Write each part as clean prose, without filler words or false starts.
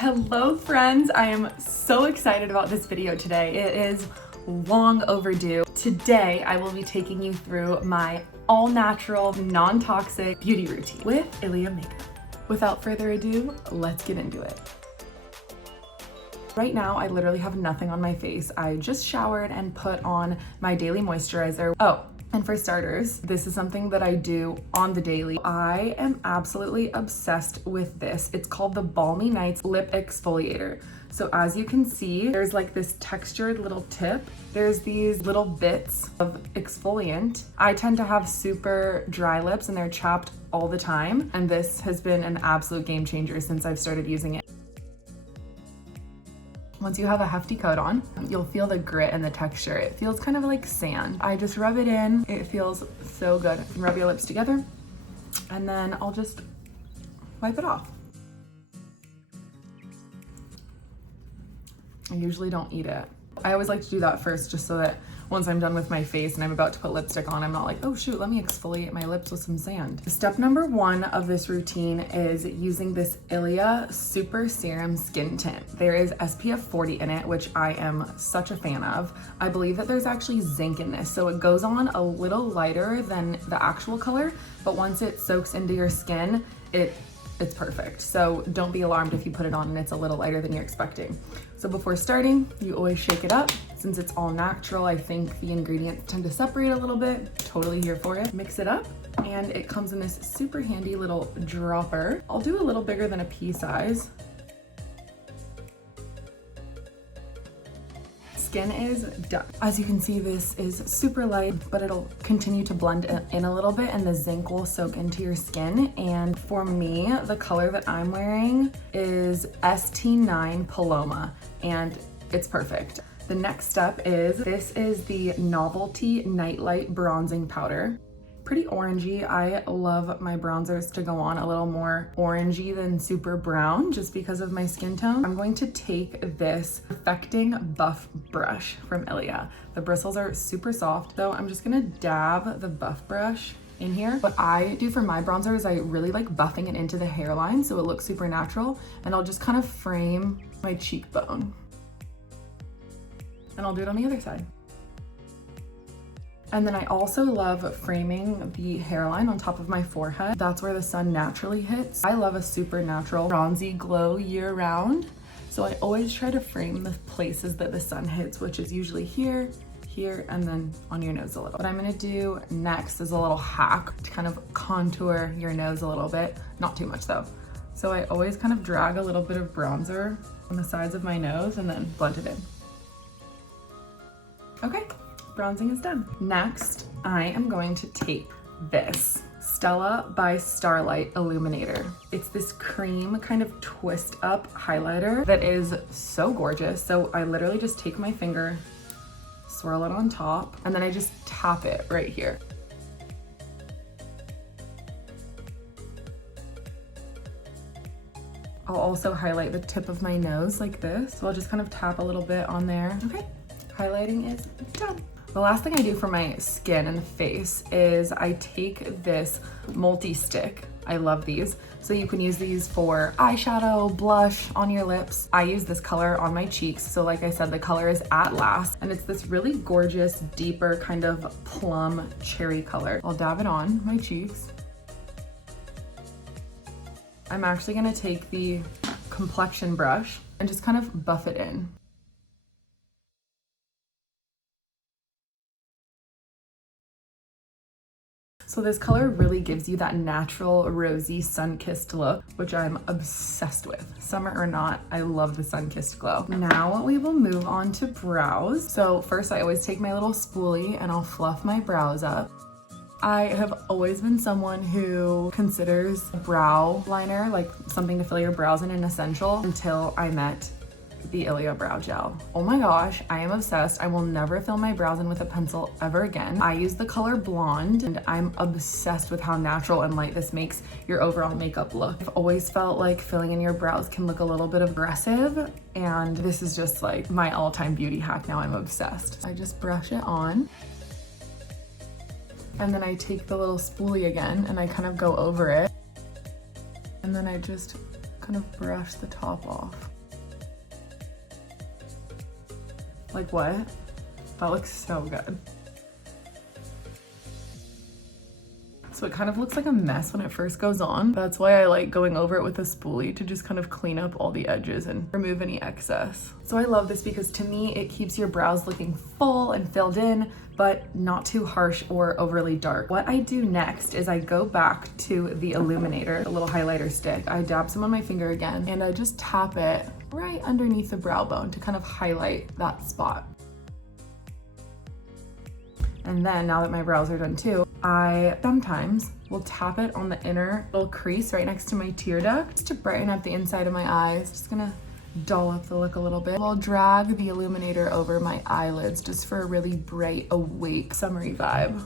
Hello friends, I am so excited about this video today. It is long overdue. Today I will be taking you through my all-natural, non-toxic beauty routine with ILIA makeup. Without further ado, let's get into it. Right now, I literally have nothing on my face. I just showered and put on my daily moisturizer. Oh, and for starters, this is something that I do on the daily. I am absolutely obsessed with this. It's called the Balmy Nights Lip Exfoliator. So as you can see, there's like this textured little tip. There's these little bits of exfoliant. I tend to have super dry lips and they're chapped all the time. And this has been an absolute game changer since I've started using it. Once you have a hefty coat on, you'll feel the grit and the texture. It feels kind of like sand. I just rub it in. It feels so good. You can rub your lips together and then I'll just wipe it off. I usually don't eat it. I always like to do that first just so that once I'm done with my face and I'm about to put lipstick on, I'm not like, oh shoot, let me exfoliate my lips with some sand. Step number 1 of this routine is using this ILIA Super Serum Skin Tint. There is SPF 40 in it, which I am such a fan of. I believe that there's actually zinc in this, so it goes on a little lighter than the actual color, but once it soaks into your skin, it's perfect. So don't be alarmed if you put it on and it's a little lighter than you're expecting. So before starting, you always shake it up. Since it's all natural, I think the ingredients tend to separate a little bit. Totally here for it. Mix it up and it comes in this super handy little dropper. I'll do a little bigger than a pea size. Skin is done. As you can see, this is super light, but it'll continue to blend in a little bit and the zinc will soak into your skin. And for me, the color that I'm wearing is ST9 Paloma and it's perfect. The next step is, this is the Novelty Nightlight Bronzing Powder. Pretty orangey. I love my bronzers to go on a little more orangey than super brown just because of my skin tone. I'm going to take this Perfecting Buff Brush from ILIA. The bristles are super soft, so I'm just gonna dab the buff brush in here. What I do for my bronzer is I really like buffing it into the hairline so it looks super natural, and I'll just kind of frame my cheekbone. And I'll do it on the other side. And then I also love framing the hairline on top of my forehead. That's where the sun naturally hits. I love a super natural bronzy glow year round. So I always try to frame the places that the sun hits, which is usually here, here, and then on your nose a little. What I'm gonna do next is a little hack to kind of contour your nose a little bit. Not too much though. So I always kind of drag a little bit of bronzer on the sides of my nose and then blend it in. Okay. Bronzing is done. Next, I am going to take this Stella by Starlight Illuminator. It's this cream kind of twist up highlighter that is so gorgeous. So I literally just take my finger, swirl it on top, and then I just tap it right here. I'll also highlight the tip of my nose like this. So I'll just kind of tap a little bit on there. Okay, highlighting is done. The last thing I do for my skin and face is I take this multi-stick. I love these. So you can use these for eyeshadow, blush, on your lips. I use this color on my cheeks. So like I said, the color is At Last, and it's this really gorgeous, deeper kind of plum cherry color. I'll dab it on my cheeks. I'm actually gonna take the complexion brush and just kind of buff it in. So this color really gives you that natural rosy sun-kissed look, which I'm obsessed with. Summer or not, I love the sun-kissed glow. Now we will move on to brows. So first I always take my little spoolie and I'll fluff my brows up. I have always been someone who considers a brow liner, like something to fill your brows in, an essential, until I met the ILIA Brow Gel. Oh my gosh, I am obsessed. I will never fill my brows in with a pencil ever again. I use the color Blonde and I'm obsessed with how natural and light this makes your overall makeup look. I've always felt like filling in your brows can look a little bit aggressive, and this is just like my all-time beauty hack now. I'm obsessed. I just brush it on. And then I take the little spoolie again and I kind of go over it. And then I just kind of brush the top off. Like what? That looks so good. So it kind of looks like a mess when it first goes on. That's why I like going over it with a spoolie to just kind of clean up all the edges and remove any excess. So I love this because to me, it keeps your brows looking full and filled in, but not too harsh or overly dark. What I do next is I go back to the illuminator, a little highlighter stick. I dab some on my finger again, and I just tap it right underneath the brow bone to kind of highlight that spot. And then now that my brows are done too, I sometimes will tap it on the inner little crease right next to my tear duct just to brighten up the inside of my eyes. Just gonna dull up the look a little bit. I'll drag the illuminator over my eyelids just for a really bright, awake, summery vibe.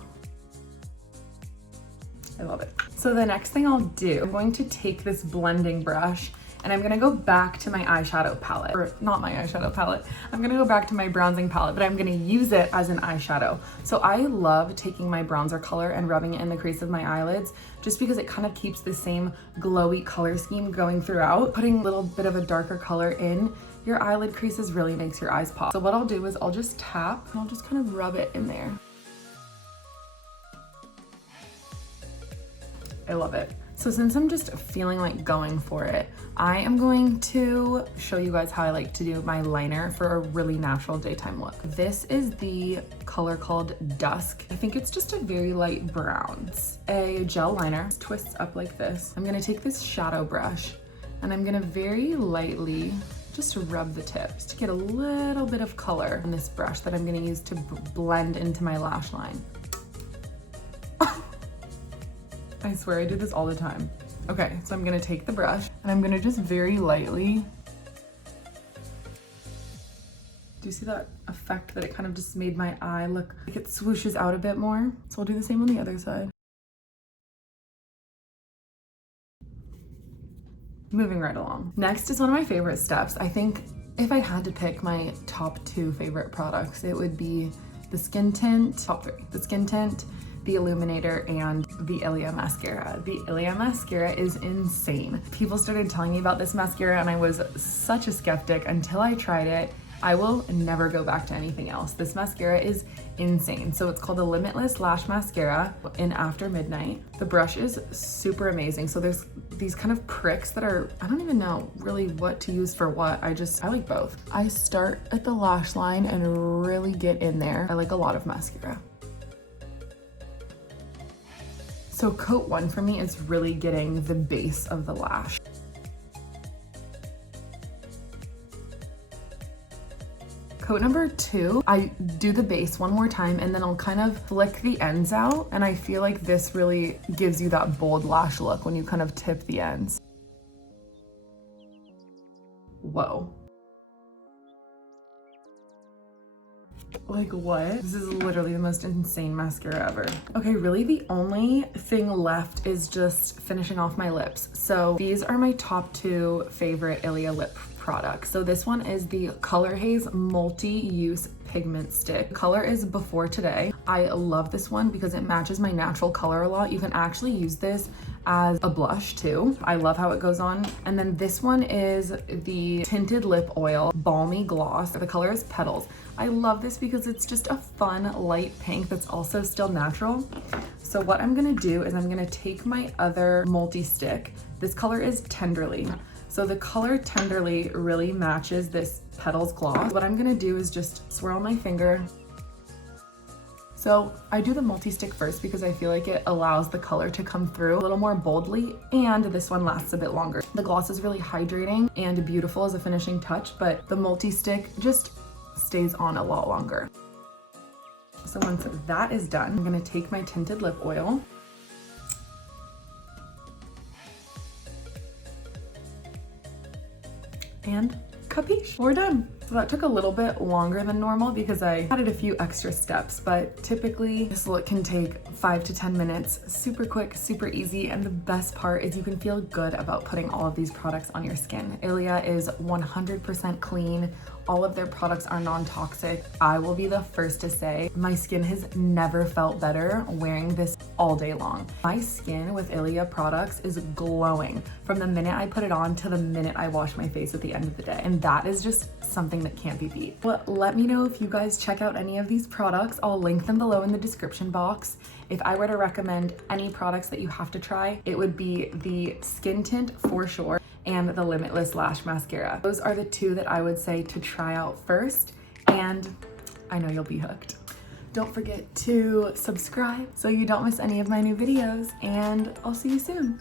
I love it. So the next thing I'll do, I'm going to take this blending brush and I'm gonna go back to my eyeshadow palette, or not my eyeshadow palette. I'm gonna go back to my bronzing palette, but I'm gonna use it as an eyeshadow. So I love taking my bronzer color and rubbing it in the crease of my eyelids, just because it kind of keeps the same glowy color scheme going throughout. Putting a little bit of a darker color in your eyelid creases really makes your eyes pop. So what I'll do is I'll just tap and I'll just kind of rub it in there. I love it. So since I'm just feeling like going for it, I am going to show you guys how I like to do my liner for a really natural daytime look. This is the color called Dusk. I think it's just a very light brown. It's a gel liner. It twists up like this. I'm gonna take this shadow brush and I'm gonna very lightly just rub the tips to get a little bit of color on this brush that I'm gonna use to blend into my lash line. I swear I do this all the time. Okay, so I'm gonna take the brush and I'm gonna just very lightly. Do you see that effect that it kind of just made my eye look like it swooshes out a bit more? So I'll do the same on the other side. Moving right along. Next is one of my favorite steps. I think if I had to pick my top 2 favorite products, it would be the skin tint, top 3, the skin tint, the illuminator, and the ILIA mascara. The ILIA mascara is insane. People started telling me about this mascara and I was such a skeptic until I tried it. I will never go back to anything else. This mascara is insane. So it's called the Limitless Lash Mascara in After Midnight. The brush is super amazing. So there's these kind of pricks that are, I don't even know really what to use for what. I like both. I start at the lash line and really get in there. I like a lot of mascara. So coat 1 for me is really getting the base of the lash. Coat number 2, I do the base one more time and then I'll kind of flick the ends out, and I feel like this really gives you that bold lash look when you kind of tip the ends. Whoa. Like what? This is literally the most insane mascara ever. Okay, really the only thing left is just finishing off my lips. So these are my top 2 favorite ILIA lip products. So this one is the Color Haze Multi-Use Pigment Stick. The color is Before Today. I love this one because it matches my natural color a lot. You can actually use this as a blush too. I love how it goes on. And then this one is the Tinted Lip Oil Balmy Gloss. The color is Petals. I love this because it's just a fun light pink that's also still natural. So what I'm gonna do is I'm gonna take my other multi-stick. This color is Tenderly. So the color Tenderly really matches this Petals gloss. What I'm gonna do is just swirl my finger. So I do the multi-stick first because I feel like it allows the color to come through a little more boldly, and this one lasts a bit longer. The gloss is really hydrating and beautiful as a finishing touch, but the multi-stick just stays on a lot longer. So once that is done, I'm gonna take my tinted lip oil and capiche, we're done. So that took a little bit longer than normal because I added a few extra steps, but typically this look can take 5 to 10 minutes, super quick, super easy, and the best part is you can feel good about putting all of these products on your skin. ILIA is 100% clean. All of their products are non-toxic. I will be the first to say my skin has never felt better wearing this all day long. My skin with ILIA products is glowing from the minute I put it on to the minute I wash my face at the end of the day. And that is just something that can't be beat. But let me know if you guys check out any of these products. I'll link them below in the description box. If I were to recommend any products that you have to try, it would be the skin tint for sure and the Limitless Lash Mascara. Those are the two that I would say to try out first, and I know you'll be hooked. Don't forget to subscribe so you don't miss any of my new videos, and I'll see you soon.